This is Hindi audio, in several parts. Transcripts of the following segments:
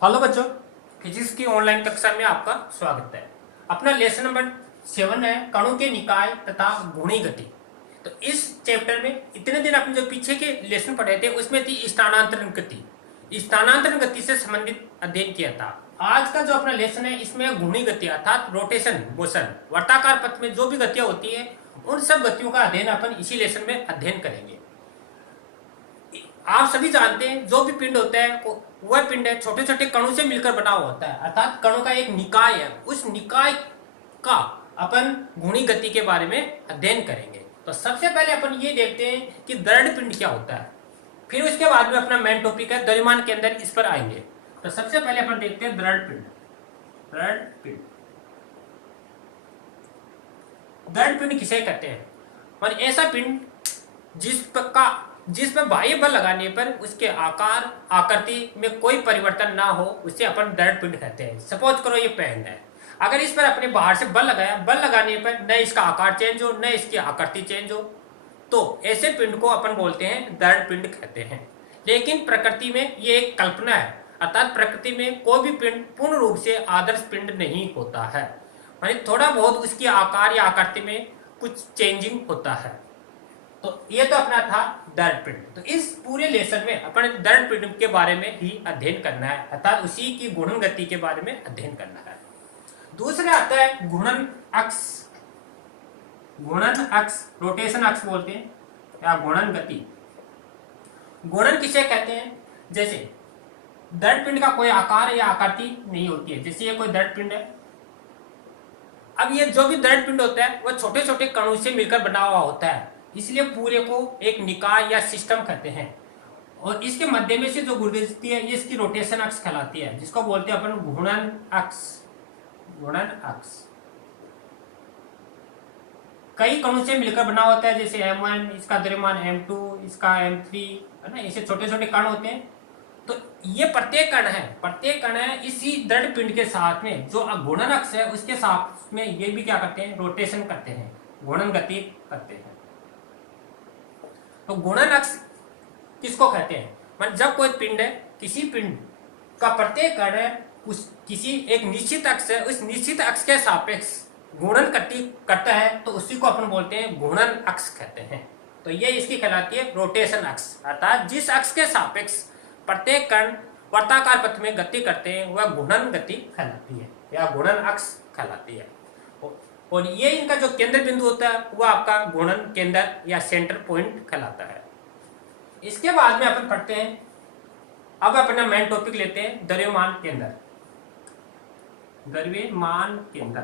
हेलो बच्चों, फिजिक्स की ऑनलाइन कक्षा में आपका स्वागत है। अपना लेसन नंबर 7 है कणों के निकाय तथा गुणी गति। तो इस चैप्टर में इतने दिन आपने जो पीछे के लेसन पढ़े थे उसमें थी स्थानांतरण गति। स्थानांतरण गति से संबंधित अध्ययन किया था। आज का जो अपना लेसन है इसमें गुणी गति अर्थात रोटेशन मोशन, वर्ताकार पथ में जो भी गतियां होती है उन सब गतियों का अध्ययन अपन इसी लेसन में अध्ययन करेंगे। आप सभी जानते हैं जो भी पिंड होता है वह पिंड है छोटे छोटे कणों से मिलकर बना हुआ होता है, अर्थात कणों का एक निकाय है। उस निकाय का अपन गुणी गति के बारे में अध्ययन करेंगे। तो सबसे पहले अपन ये देखते हैं कि दृढ़ पिंड क्या होता है, फिर उसके बाद में अपना मेन टॉपिक है द्रव्यमान के अंदर, इस पर आएंगे। तो सबसे पहले अपन देखते हैं दृढ़ पिंड। दृढ़ पिंड दृढ़ पिंड किसे कहते हैं? और ऐसा पिंड जिस पर बाह्य बल लगाने पर उसके आकार आकृति में कोई परिवर्तन ना हो उसे अपन दृढ़ पिंड कहते हैं। सपोज करो ये पेन है, अगर इस पर अपने बाहर से बल लगाया, बल लगाने पर न इसका आकार चेंज हो न इसकी आकृति चेंज हो, तो ऐसे पिंड को अपन बोलते हैं दृढ़ पिंड कहते हैं। लेकिन प्रकृति में ये एक कल्पना है, अर्थात प्रकृति में कोई भी पिंड पूर्ण रूप से आदर्श पिंड नहीं होता है, यानी थोड़ा बहुत उसकी आकार या आकृति में कुछ चेंजिंग होता है। तो ये तो अपना था दृढ़ पिंड। तो इस पूरे लेसन में अपन दृढ़ पिंड के बारे में ही अध्ययन करना है, अर्थात उसी की गुणन गति के बारे में अध्ययन करना है। दूसरे आता है घूर्णन अक्ष। घूर्णन अक्ष, रोटेशन अक्ष बोलते हैं या घूर्णन गति। घूर्णन किसे कहते हैं? जैसे दृढ़ पिंड का कोई आकार या आकृति नहीं होती है, जैसे ये कोई दृढ़ पिंड है। अब ये जो भी दृढ़ पिंड होता है वह छोटे छोटे कणों से मिलकर बना हुआ होता है, इसलिए पूरे को एक निकाय या सिस्टम कहते हैं। और इसके मध्य में से जो गुजरती है ये इसकी रोटेशन अक्ष कहलाती है, जिसको बोलते हैं अपन घूर्णन अक्ष। घूर्णन अक्ष कई कणों से मिलकर बना होता है, जैसे M1, इसका द्रव्यमान M2, इसका M3, है ना, ऐसे छोटे छोटे कण होते हैं। तो ये प्रत्येक कण है इसी दृढ़ पिंड के साथ में जो घूर्णन अक्ष है उसके साथ में ये भी क्या करते हैं? रोटेशन करते हैं, घूर्णन गति करते हैं। तो घूर्णन अक्ष किसको कहते हैं? मतलब जब कोई पिंड है, किसी पिंड का प्रत्येक कण है उस किसी एक निश्चित अक्ष है, उस निश्चित अक्ष के सापेक्ष घूर्णन करता है, तो उसी को अपन बोलते हैं घूर्णन अक्ष कहते हैं। तो ये इसकी कहलाती है रोटेशन अक्ष, अर्थात जिस अक्ष के सापेक्ष प्रत्येक कण वर्ताकार पथ में गति करते हैं वह घूर्णन गति कहलाती है या घूर्णन अक्ष कहलाती है। और ये इनका जो केंद्र बिंदु होता है वह आपका घूर्णन केंद्र या सेंटर पॉइंट कहलाता है। इसके बाद में अपन पढ़ते हैं, अब अपना मेन टॉपिक लेते हैं द्रव्यमान केंद्र। द्रव्यमान केंद्र,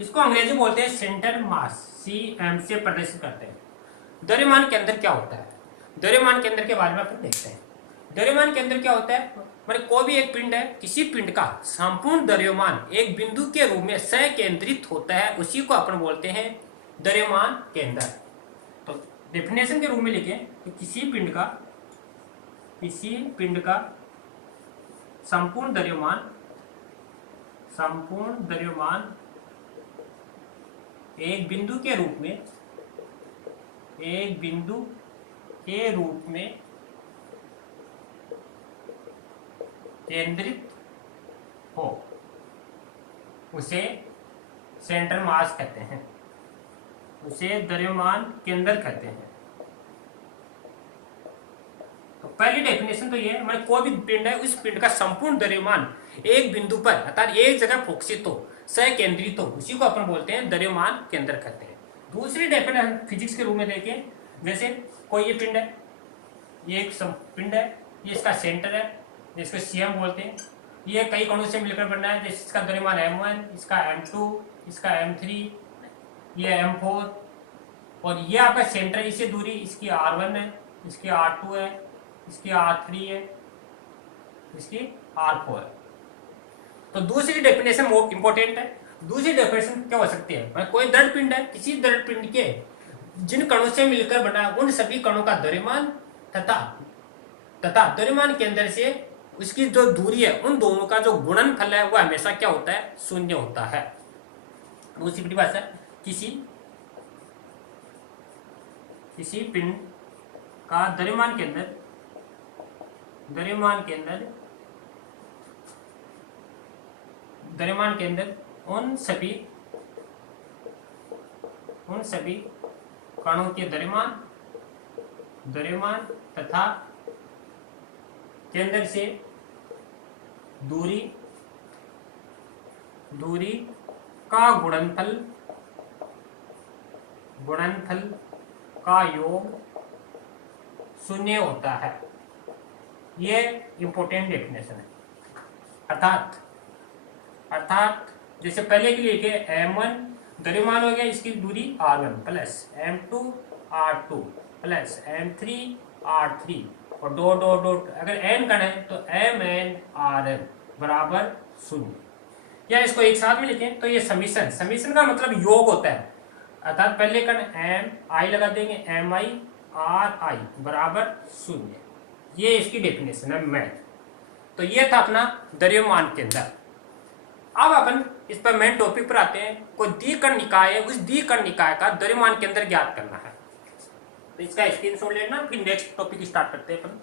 इसको अंग्रेजी बोलते हैं सेंटर मास, CM से प्रदर्शित करते हैं। द्रव्यमान केंद्र क्या होता है? द्रव्यमान केंद्र के बारे में अपन देखते हैं। द्रव्यमान केंद्र क्या होता है? मतलब कोई भी एक पिंड है, किसी पिंड का संपूर्ण द्रव्यमान एक बिंदु के रूप में संकेंद्रित होता है, उसी को अपन बोलते हैं द्रव्यमान केंद्र। तो डेफिनेशन के रूप में लिखें कि किसी पिंड का संपूर्ण द्रव्यमान एक बिंदु के रूप में केंद्रित हो उसे सेंटर मास कहते हैं, उसे द्रव्यमान केंद्र कहते हैं। तो पहली डेफिनेशन तो ये है, मतलब कोई भी पिंड है उस पिंड का संपूर्ण द्रव्यमान एक बिंदु पर अर्थात एक जगह फोकसित हो, संकेंद्रित हो, उसी को अपन बोलते हैं द्रव्यमान केंद्र कहते हैं। दूसरी डेफिनेशन फिजिक्स के रूप में देखें, जैसे कोई ये पिंड है, ये एक पिंड है, ये इसका सेंटर है जिसको CM बोलते हैं। ये कई कणों से मिलकर बनना है, जैसे इसका द्रव्यमान M1, इसका M2, इसका M3, ये M4, और ये आपका सेंटर, इससे दूरी इसकी R1 है, इसकी R2 है, इसकी R3 है, इसकी R4 है। तो दूसरी डेफिनेशन इंपॉर्टेंट है। दूसरी डेफिनेशन क्या हो सकती है? कोई दृढ़ पिंड है, किसी दृढ़ पिंड के जिन कणों से मिलकर बना है उन सभी कणों का द्रव्यमान तथा द्रव्यमान केंद्र से उसकी जो दूरी है उन दोनों का जो गुणनफल है वह हमेशा क्या होता है? शून्य होता है। दूसरी परिभाषा, किसी पिंड का द्रव्यमान केंद्र द्रव्यमान के अंदर उन सभी कणों के द्रव्यमान तथा केंद्र से दूरी का गुणनफल का योग 0 होता है। ये इंपॉर्टेंट डेफिनेशन है। अर्थात जैसे पहले के लिए m1 द्रव्यमान हो गया, इसकी दूरी r1 plus m2 r2 plus m3 r3 और डॉट अगर n कण है तो mn rn बराबर 0, या इसको एक साथ में लिखें तो ये समीशन का मतलब योग होता है। अर्थात पहले कण m i लगा देंगे mi r i बराबर 0। ये इसकी डेफिनेशन है मैथ। तो ये था अपना द्रव्यमान केंद्र। अब अपन इस पर मेन टॉपिक पर आते हैं। कोई द्विकण निकाय है, उस द्विकण निकाय का द्रव्यमान केंद्र ज्ञात करना है। तो इसका स्क्रीनशॉट लेना, फिर नेक्स्ट टॉपिक स्टार्ट करते हैं अपन।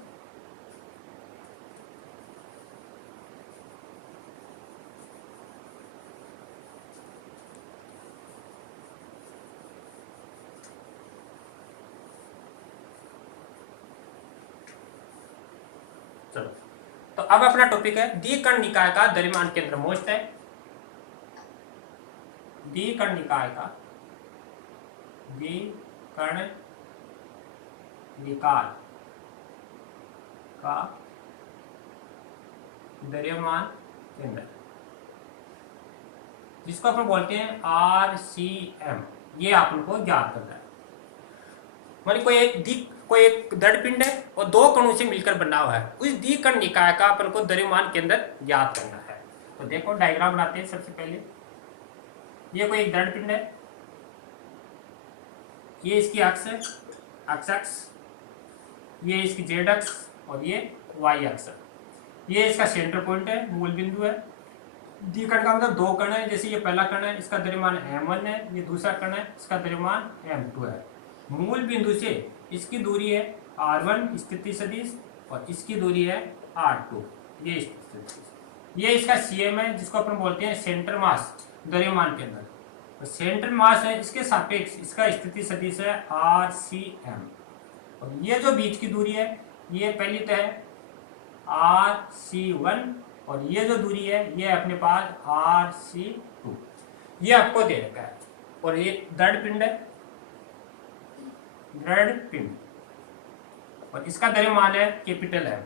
चलो, तो अब अपना टॉपिक है द्विकण निकाय का द्रव्यमान केंद्र। मोस्ट है द्विकण निकाय का द्रव्यमान केंद्र, जिसको अपन बोलते हैं RCM। ये अपन को ज्ञात करना है। मान कोई एक दृढ़ पिंड है और दो कणों से मिलकर बना हुआ है, उस द्विकण निकाय का अपन को द्रव्यमान केंद्र ज्ञात करना है। तो देखो डायग्राम बनाते हैं। सबसे पहले ये कोई एक दृढ़ पिंड है, ये इसकी अक्ष है, अक्ष, ये इसकी जेड अक्ष और ये वाई अक्ष। ये इसका सेंटर पॉइंट है, मूल बिंदु है। द्विकण का मतलब दो कण है। जैसे ये पहला कण है, इसका द्रव्यमान m1 है, ये दूसरा कण है, इसका द्रव्यमान m2 है। मूल बिंदु से इसकी दूरी है r1 स्थिति सदिश और इसकी दूरी है r2 ये स्थिति सदिश। ये इसका cm है, जिसको अपन बोलते हैं सेंटर मास द्रव्यमान केंद्र। तो सेंटर मास है, इसके सापेक्ष इसका स्थिति सदिश है RCM। और ये जो बीच की दूरी है, ये पहली तो है RC1 और ये जो दूरी है ये अपने पास RC2। ये आपको दे रखा है। और ये दृढ़ पिंड है, दृढ़ पिंड, और इसका द्रव्यमान है कैपिटल M।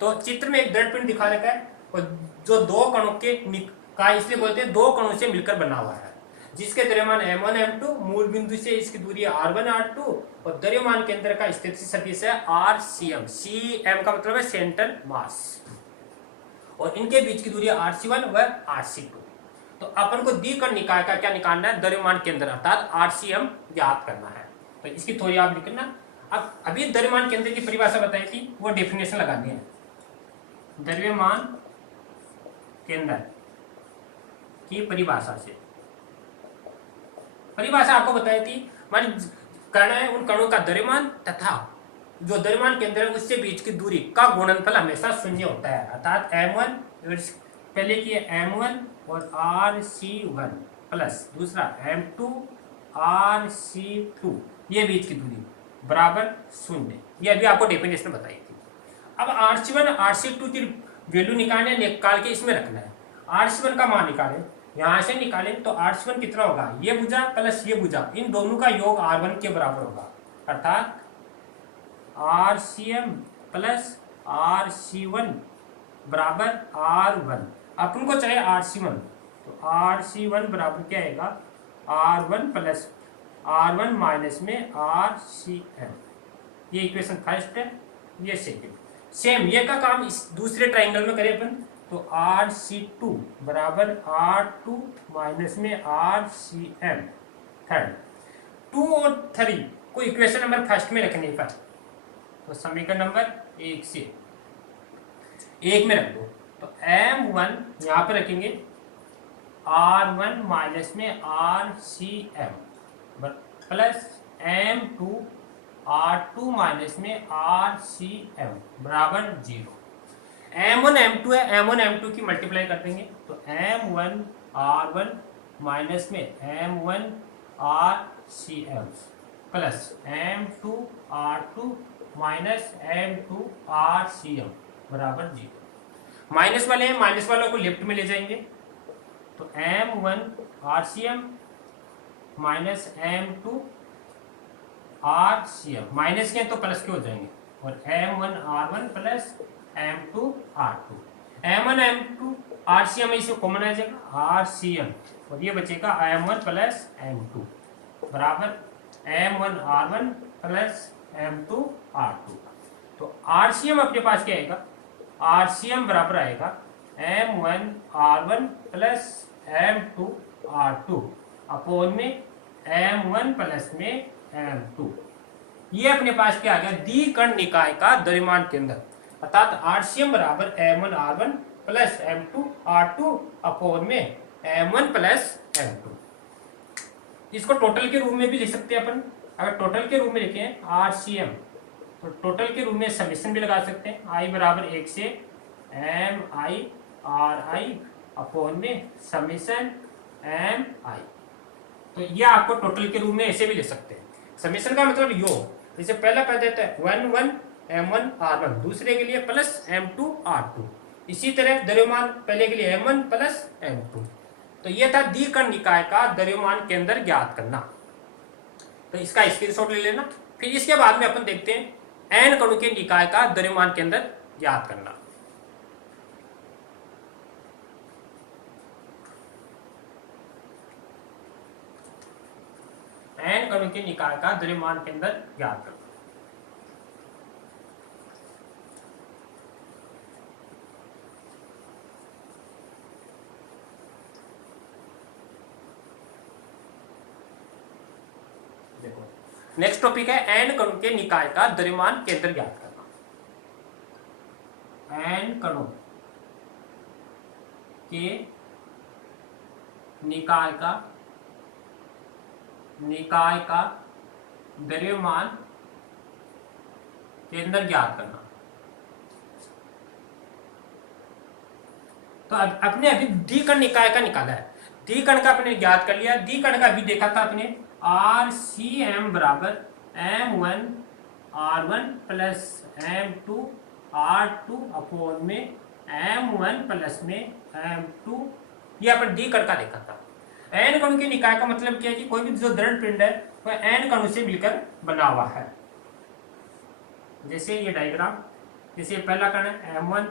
तो चित्र में एक दृढ़ पिंड दिखा रखा है और जो दो कणों के निकाय, इसलिए बोलते हैं दो कणों से मिलकर बना हुआ है, जिसके द्रव्यमान m1 m2, मूल बिंदु से इसकी दूरी है r1 r2 और द्रव्यमान केंद्र का स्थिति सदिश है RCM। CM का मतलब है सेंटर मास और इनके बीच की दूरी है RC1 व RC2। तो अपन को द्विकण निकाय का क्या निकालना है? द्रव्यमान केंद्र अर्थात RCM ज्ञात करना है। तो इसकी थोड़ी आप लिखना। अब अभी द्रव्यमान केंद्र की परिभाषा बताई थी, वो डेफिनेशन लगानी है। द्रव्यमान केंद्र की परिभाषा से, परिभाषा आपको बताई थी, मान कण है, उन कणों का द्रव्यमान तथा जो द्रव्यमान केंद्र है उससे बीच की दूरी का गुणनफल हमेशा 0 होता है। अर्थात m1 पहले की m1 और RC1 प्लस दूसरा m2 RC2, ये बीच की दूरी बराबर 0। ये अभी आपको डेफिनेशन बताई थी। अब RC1 RC2 की वैल्यू निकाल के इसमें रखना है। RC1 का मान निकालें, यहाँ से निकालें तो RC1 कितना होगा? ये भुजा प्लस ये भुजा, इन दोनों का योग R1 के बराबर होगा। अर्थात RCM प्लस RC1 बराबर R1। अपन को चाहे RC1, तो RC1 बराबर क्या आएगा? R1 प्लस R1 माइनस में RCM। ये इक्वेशन फर्स्ट है, ये सेकेंड। सेम ये का काम इस दूसरे ट्राइंगल में करें अपन, तो RC2 बराबर R2 माइनस में RCM थर्ड। 2 और 3 को इक्वेशन नंबर फर्स्ट में रखने पर, तो समीकरण नंबर 1 से 1 में रख दो। तो M1 यहाँ पर रखेंगे, R1 माइनस में RCM plus M2 R2 minus में RCM बराबर 0। M1 M2 है, M1 M2 की मल्टीप्लाई कर देंगे तो M1 R1 माइनस में M1 RCM plus M2 R2 minus M2 RCM बराबर 0। माइनस वाले हैं, माइनस वालों को लेफ्ट में ले जाएंगे तो M1 RCM minus M2 RCM, minus के तो प्लस के हो जाएंगे और M1 R1 plus M2 R2, M1 M2 RCM इसे कॉमन आ जाएगा RCM और ये बचेगा M1 प्लस M2 बराबर M1 R1 plus M2 R2। तो RCM अपने पास क्या आएगा, RCM बराबर आएगा M1 R1 plus M2 R2 upon में M1 प्लस में M2। ये अपने पास क्या आ गया, द्विकर्ण निकाय का द्रव्यमान केंद्र, अर्थात RCM बराबर M1 R1 plus M2 R2 upon में M1 प्लस M2। इसको टोटल के रूप में भी लिख सकते हैं अपन। अगर टोटल के रूप में लिखें RCM तो टोटल के रूप में समेशन भी लगा सकते हैं, I बराबर 1 से MI RI अपोन में समेशन MI। तो ये आपको टोटल के रूप में ऐसे भी ले सकते हैं। समेशन का मतलब यो, जैसे पहला पद देता है 1 1 M1 R1, दूसरे के लिए प्लस M2 R2, इसी तरह द्रव्यमान पहले के लिए M1 प्लस M2। तो ये था द्विकर्ण निकाय का द्रव्यमान केंद्र ज्ञात करना। तो इसका स्क्रीनशॉट ले लेना। फिर इसके बाद में अपन देखते हैं n कणों के निकाय का द्रव्यमान केंद्र ज्ञात करना। n कणों के निकाय का द्रव्यमान केंद्र ज्ञात करना। देखो नेक्स्ट टॉपिक है n कणों के निकाय का द्रव्यमान केंद्र ज्ञात करना। n कणों के निकाय का द्रव्यमान केंद्र ज्ञात करना। तो अपने अभी द्विकर्ण निकाय का निकाला है, द्विकर्ण का अपने ज्ञात कर लिया। द्विकर्ण का अभी देखा था अपने RCM बराबर M1 R1 plus M2 R2 upon में M1 प्लस में M2, ये अपन द्विकर्ण का देखा था। n कणों के निकाय का मतलब क्या है कि कोई भी जो दृढ़ पिंड है वह n कणों से मिलकर बना हुआ है। जैसे ये डायग्राम, जैसे पहला कण है M1,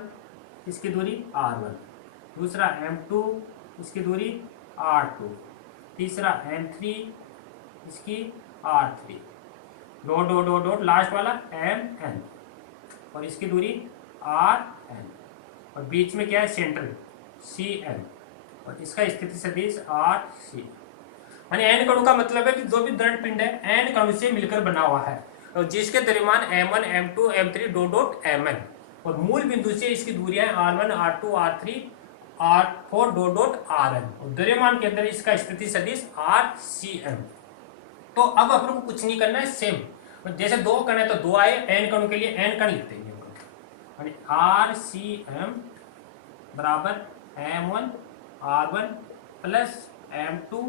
इसकी दूरी R1, दूसरा M2, इसकी दूरी R2, तीसरा M3, इसकी R3, dot dot dot dot last वाला MN और इसकी दूरी RN और बीच में क्या है सेंट्रल CN और इसका स्थिति सदिश RC। यानी n कणों का मतलब है कि जो भी दृढ़ पिंड है n कणों से मिलकर बना हुआ है और जिसके द्रव्यमान M1 M2 M3 dot dot Mn और मूल बिंदु से इसकी दूरियां R1 R2 R3 R4 dot dot Rn और द्रव्यमान के अंदर इसका स्थिति सदिश RCM। तो अब अपन को कुछ नहीं करना है, सेम जैसे दो कण है तो दो आए, n कणों के लिए n कण लिखते हैं, यानी RCM बराबर M1 R1 plus M2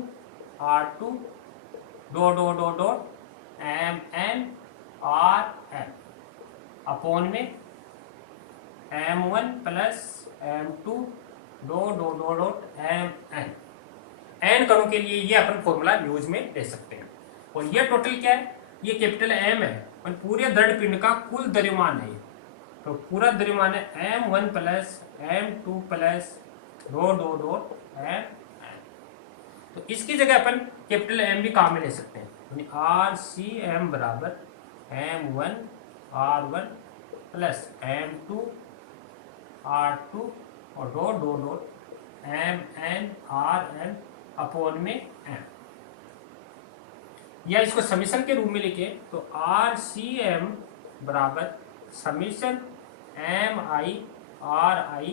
R2 dot dot dot dot MN RN upon में M1 plus M2 dot dot dot dot MN। n कणों के लिए ये अपन फॉर्मूला यूज में ले सकते हैं। और ये टोटल क्या है, ये कैपिटल M है और पूरे दृढ़ पिंड का कुल द्रव्यमान है। तो पूरा द्रव्यमान है M1 plus M2 plus dot dot dot MN। तो इसकी जगह अपन कैपिटल M भी काम में ले सकते हैं, यानी RCM बराबर M1 R1 plus M2 R2 और dot dot dot MN RN upon में M। या इसको समीशन के रूप में लिखे तो RCM बराबर समीशन MI RI,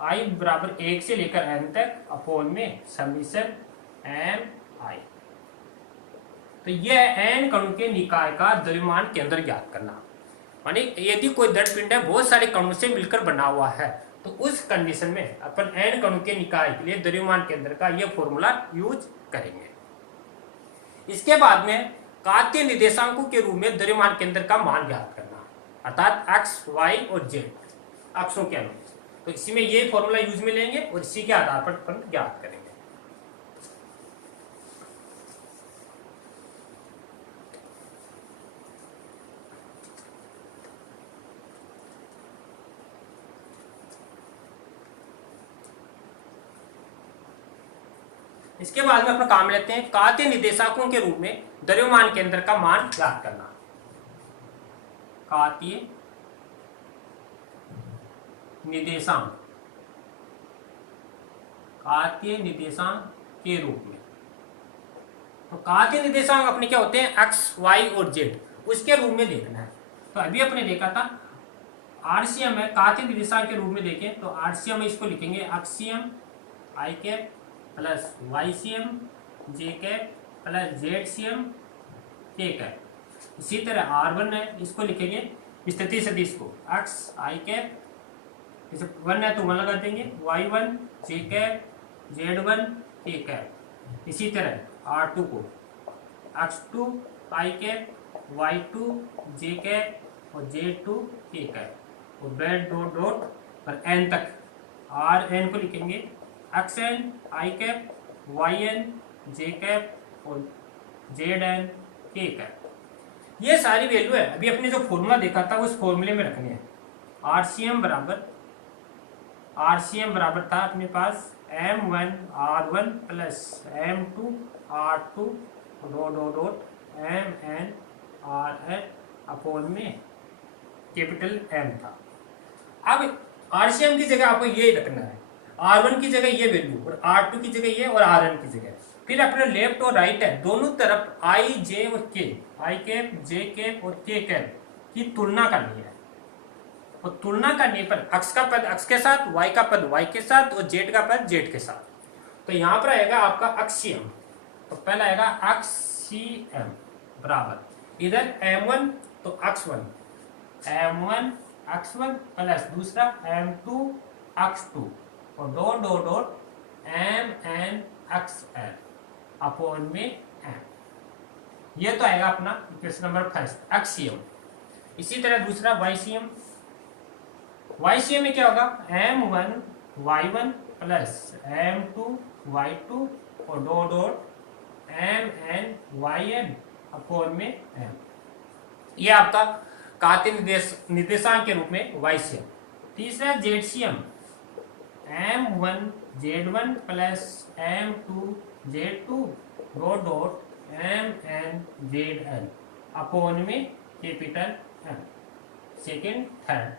I बराबर 1 से लेकर n तक अपोन में समीशन MI। तो यह n कणों के निकाय का द्रव्यमान केंद्र ज्ञात करना। यानी यदि कोई दृढ़ पिंड है बहुत सारे कणों से मिलकर बना हुआ है, तो उस कंडीशन में अपन n कणों के निकाय के लिए द्रव्यमान केंद्र का यह फॉर्मूला यूज करेंगे। इसके बाद में कार्तीय निर्देशांकों के रूप में द्रव्यमान केंद्र का मान ज्ञात करना, अर्थात x, y और z अक्षों के अनुरूप। तो इसी में ये फॉर्मूला यूज में लेंगे और इसी के आधार पर अपन ज्ञात करेंगे। इसके बाद में अपना काम लेते हैं कार्तीय निर्देशांकों के रूप में द्रव्यमान केंद्र का मान ज्ञात करना। कार्तीय निर्देशांक, कार्तीय निर्देशांक के रूप में, तो कार्तीय निर्देशांक अपने क्या होते हैं x, y और z, उसके रूप में देखना है। तो अभी अपने देखा था आरसीएम है, कार्तीय निर्देशांक के रूप में देखें तो आरसीएम इसको लिखेंगे अक्षीयम आई कैप प्लस वाईसीएम जे कैप प्लस जेडसीएम के कैप। इसी तरह R1 है, इसको लिखेंगे स्थिति सदिश को x आई कैप, जैसे 1 है तो 1 लगा देंगे, y1 जे कैप z1 के कैप। इसी तरह R2 को x2 आई कैप y2 जे कैप और z2 के कैप और ब्रेड डॉट डॉट पर n तक Rn को लिखेंगे xn आई कैप yn जे कैप और zn के कैप। ये सारी वैल्यू है, अभी अपने जो फॉर्मूला देखा था उस फॉर्मूले में रखनी है। आरसीएम बराबर था अपने पास m1 r1 plus m2 r2 dot mn rn upon में कैपिटल M था। अब आरसीएम की जगह आपको ये रखना है, R1 की जगह ये वैल्यू और R2 की जगह ये और Rn की जगह। फिर अपने लेफ्ट और राइट है, दोनों तरफ I, J और K, I cap, J cap और K कैप की तुलना करनी है। और तुलना करने पर x का पद x के साथ, y का पद y के साथ और z का पद z के साथ। तो यहाँ पर आएगा आपका अक्षीयम, तो पहला आएगा अक्षीयम बराबर इधर m1 तो x1, m1 x1 प्लस दूसरा m2 x2 और dot dot dot mn xn upon में m। ये तो आएगा अपना इक्वेशन नंबर फर्स्ट अक्षीयम। इसी तरह दूसरा वाईसीएम, वाईसीएम में क्या होगा m1 y1 plus m2 y2 और dot dot mn yn upon में m। ये आपका कार्तीय निर्देशांक के रूप में वाईसीएम। तीसरा जेडसीएम m1 z1 plus m2 z2 dot dot mn zn upon में कैपिटल M। सेकेंड थर्ड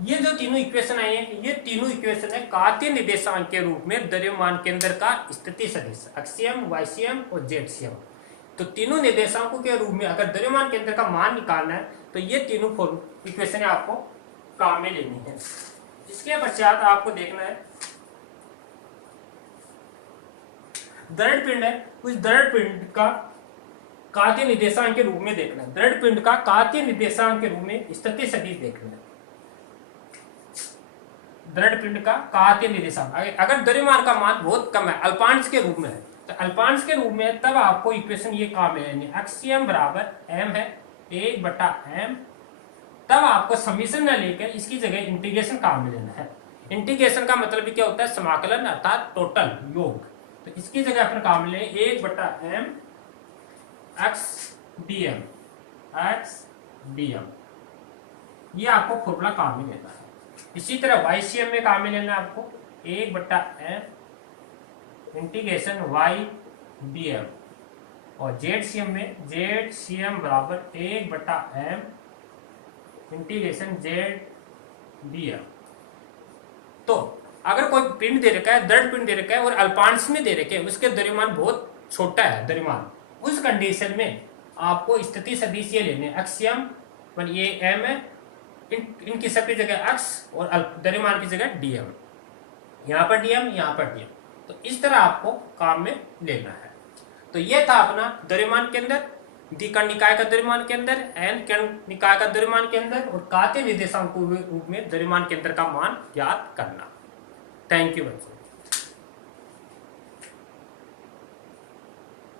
ये जो तीनों इक्वेशन आई हैं, ये तीनों इक्वेशन है कार्तीय निर्देशांक के रूप में द्रव्यमान केंद्र का स्थिति सदिश अक्षीयम, वाईसीएम और जेडसीएम। तो तीनों निर्देशांकों के रूप में अगर द्रव्यमान केंद्र का मान निकालना है तो ये तीनों इक्वेशन आपको काम में लेनी है। इसके पश्चात आपको देखना है दृढ़ पिंड है, उस दृढ़ पिंड का कार्तीय निर्देशांक के रूप में देखना है। दृढ़ पिंड का कार्तीय निर्देशांक के रूप में स्थिति सदिश देखना है। दृढ़ पिंड का कार्तीय निर्देशांक अगर द्रव्यमान का मान बहुत कम है, अल्पांश के रूप में है, तो अल्पांश के रूप में तब आपको इक्वेशन ये काम में लेनी है। अक्षीयम बराबर m है 1/m, तब आपको समीशन न लेकर इसकी जगह इंटीग्रेशन काम में लेना है। इंटीग्रेशन का मतलब भी क्या होता है समाकलन अर्थात टोटल योग। तो इसकी जगह अपन काम ले 1/m x dm, ये आपको फॉर्मूला काम में लेना है। इसी तरह वाईसीएम में काम में लेना है आपको 1/m इंटीग्रेशन y dm और जेडसीएम में जेडसीएम बराबर 1/m इंटीग्रेशन z dm। तो अगर कोई पिंड दे रखा है, दृढ़ पिंड दे रखा है और अल्पांश में दे रखे है, उसके द्रव्यमान बहुत छोटा है द्रव्यमान, उस कंडीशन में आपको स्थिति सदिश ये लेने अक्षीयम पर ये m है, इनकी सबकी जगह x और द्रव्यमान की जगह dm, यहाँ पर dm यहाँ पर dm। तो इस तरह आपको काम में लेना है। तो ये था अपना द्रव्यमान केंद्र, द्विकर्ण निकाय का द्रव्यमान केंद्र, एन कर्ण निकाय का द्रव्यमान केंद्र और कार्तीय निर्देशांक के रूप में द्रव्यमान केंद्र का मान ज्ञात करना। थैंक यू बच्चों।